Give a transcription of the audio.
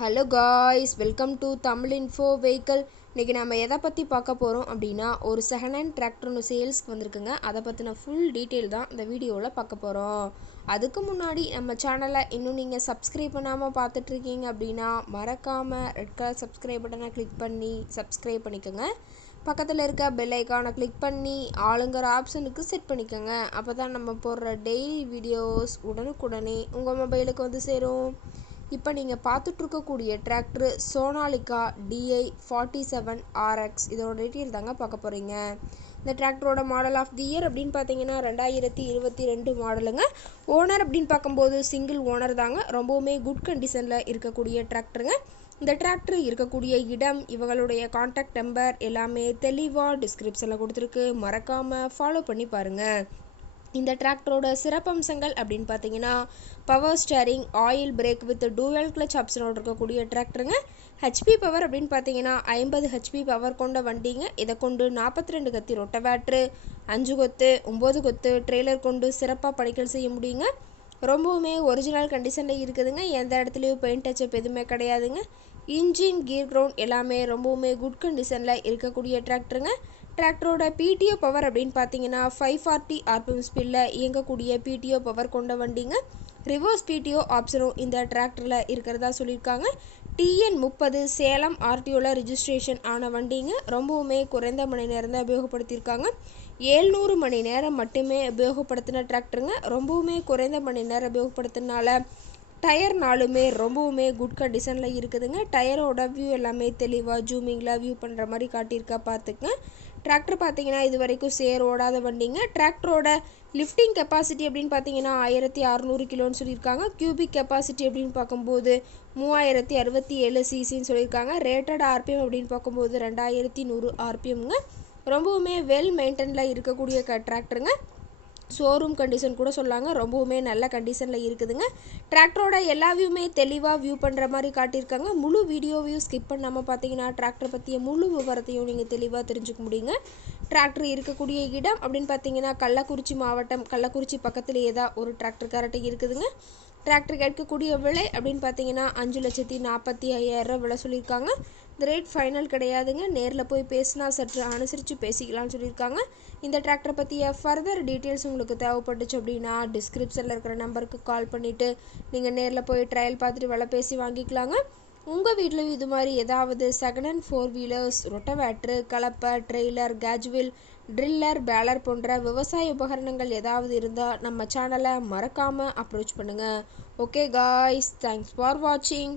Hello guys, welcome to Tamil info vehicle. இன்றைக்கி நம்ம எதை பற்றி பார்க்க போகிறோம் அப்படின்னா, ஒரு செகண்ட் ஹேண்ட் டிராக்டர் ஒன்று சேல்ஸ்க்கு வந்திருக்குங்க. அதை பற்றின ஃபுல் டீட்டெயில் தான் இந்த வீடியோவில் பார்க்க போகிறோம். அதுக்கு முன்னாடி நம்ம சேனலை இன்னும் நீங்கள் சப்ஸ்கிரைப் பண்ணாமல் பார்த்துட்ருக்கீங்க அப்படின்னா மறக்காமல் ரெட் கலர் சப்ஸ்கிரைப் பட்டனை கிளிக் பண்ணி சப்ஸ்கிரைப் பண்ணிக்கோங்க. பக்கத்தில் இருக்க பெல் ஐக்கானை கிளிக் பண்ணி ஆளுங்கிற ஆப்ஷனுக்கு செட் பண்ணிக்கோங்க. அப்போ தான் நம்ம போடுற டெய்லி வீடியோஸ் உடனுக்குடனே உங்கள் மொபைலுக்கு வந்து சேரும். இப்போ நீங்கள் பார்த்துட்ருக்கக்கூடிய டிராக்டரு சோனாலிகா DI47 RX. இதோட டீட்டெயில் தாங்க பார்க்க போகிறீங்க. இந்த டிராக்டரோட மாடல் ஆஃப் தி இயர் அப்படின்னு பார்த்தீங்கன்னா 2022 மாடலுங்க. ஓனர் அப்படின்னு பார்க்கும்போது சிங்கிள் ஓனர் தாங்க. ரொம்பவுமே குட் கண்டிஷனில் இருக்கக்கூடிய டிராக்டருங்க. இந்த டிராக்டர் இருக்கக்கூடிய இடம், இவங்களுடைய கான்டாக்ட் நம்பர் எல்லாமே தெளிவாக டிஸ்கிரிப்ஷனில் கொடுத்துருக்கு. மறக்காமல் ஃபாலோ பண்ணி பாருங்கள். இந்த டிராக்டரோட சிறப்பம்சங்கள் அப்படின்னு பார்த்தீங்கன்னா, power steering, oil brake with dual clutch ஆப்ஷனோடு இருக்கக்கூடிய டிராக்டருங்க. ஹெச்பி பவர் அப்படின்னு பார்த்தீங்கன்னா 50 ஹெச்பி பவர் கொண்ட வண்டிங்க. இதை கொண்டு 42 கத்தி ரொட்டவேட்ரு, 5 கொத்து 9 கொத்து ட்ரெய்லர் கொண்டு சிறப்பாக பணிகள் செய்ய முடியுங்க. ரொம்பவுமே ஒரிஜினல் கண்டிஷனில் இருக்குதுங்க. எந்த இடத்துலையும் பெயிண்ட் டச்சப் எதுவுமே கிடையாதுங்க. இன்ஜின், கீர் கிரவுண்ட் எல்லாமே ரொம்பவுமே குட் கண்டிஷனில் இருக்கக்கூடிய டிராக்டருங்க. டிராக்டரோட பிடிஓ பவர் அப்படின்னு பார்த்தீங்கன்னா 540 RPM ஸ்பீடில் இயங்கக்கூடிய பிடிஓ பவர் கொண்ட வண்டிங்க. ரிவர்ஸ் பிடிஓ ஆப்ஷனும் இந்த டிராக்டரில் இருக்கிறதா சொல்லியிருக்காங்க. TN30 சேலம் RTOவில் ரிஜிஸ்ட்ரேஷன் ஆன வண்டிங்க. ரொம்பவுமே குறைந்த மணி நேரம் தான் உபயோகப்படுத்தியிருக்காங்க. 700 மணி நேரம் மட்டுமே உபயோகப்படுத்தின டிராக்டருங்க. ரொம்பவுமே குறைந்த மணி நேரம் உபயோகப்படுத்தினால டயர் நாலுமே ரொம்பவுமே குட் கண்டிஷனில் இருக்குதுங்க. டயரோட வியூ எல்லாமே தெளிவாக ஜூமிங்கில் வியூ பண்ணுற மாதிரி காட்டியிருக்கா பார்த்துக்குங்க. டிராக்டர் பார்த்தீங்கன்னா இது வரைக்கும் சேர் ஓடாத வண்டிங்க. டிராக்டரோட லிஃப்டிங் கெப்பாசிட்டி அப்படின்னு பார்த்தீங்கன்னா 1600 கிலோன்னு சொல்லியிருக்காங்க. கியூபிக் கெப்பாசிட்டி அப்படின்னு பார்க்கும்போது 3067 சிசின்னு சொல்லியிருக்காங்க. ரேட்டட் RPM அப்படின்னு பார்க்கும்போது 2100 RPMங்க. ரொம்பவுமே வெல் மெயின்டெனில் இருக்கக்கூடிய டிராக்டருங்க. ஷோரூம் கண்டிஷன் கூட சொல்லாங்க. ரொம்பவுமே நல்ல கண்டிஷனில் இருக்குதுங்க. டிராக்டரோட எல்லா வியூமே தெளிவாக வியூ பண்ணுற மாதிரி காட்டியிருக்காங்க. முழு வீடியோவையும் ஸ்கிப் பண்ணாமல் பார்த்தீங்கன்னா டிராக்டர் பற்றிய முழு விவரத்தையும் நீங்கள் தெளிவாக தெரிஞ்சுக்க முடியுங்க. டிராக்டர் இருக்கக்கூடிய இடம் அப்படின்னு பார்த்தீங்கன்னா கள்ளக்குறிச்சி மாவட்டம், கள்ளக்குறிச்சி பக்கத்துலேயே தான் ஒரு டிராக்டர் கரெக்டாக இருக்குதுங்க. டிராக்டர் கேட்கக்கூடிய விலை அப்படின்னு பார்த்தீங்கன்னா 5,45,000 விலை சொல்லியிருக்காங்க. இந்த ரேட் ஃபைனல் கிடையாதுங்க. நேரில் போய் பேசினா சற்று அனுசரித்து பேசிக்கலாம்னு சொல்லியிருக்காங்க. இந்த டிராக்டரை பற்றிய ஃபர்தர் டீட்டெயில்ஸ் உங்களுக்கு தேவைப்பட்டுச்சு அப்படின்னா டிஸ்கிரிப்ஷனில் இருக்கிற நம்பருக்கு கால் பண்ணிவிட்டு நீங்கள் நேரில் போய் ட்ரையல் பார்த்துட்டு விலை பேசி வாங்கிக்கலாங்க. உங்கள் வீட்டில் இது மாதிரி ஏதாவது செகண்ட் ஹேண்ட் 4 வீலர்ஸ், ரொட்டவேட்ரு, கலப்பை, ட்ரெய்லர், கேஜுவில், ட்ரில்லர், பேலர் போன்ற விவசாய உபகரணங்கள் ஏதாவது இருந்தால் நம்ம சேனலை மறக்காமல் அப்ரோச் பண்ணுங்கள். ஓகே காய்ஸ், தேங்க்ஸ் ஃபார் வாட்சிங்.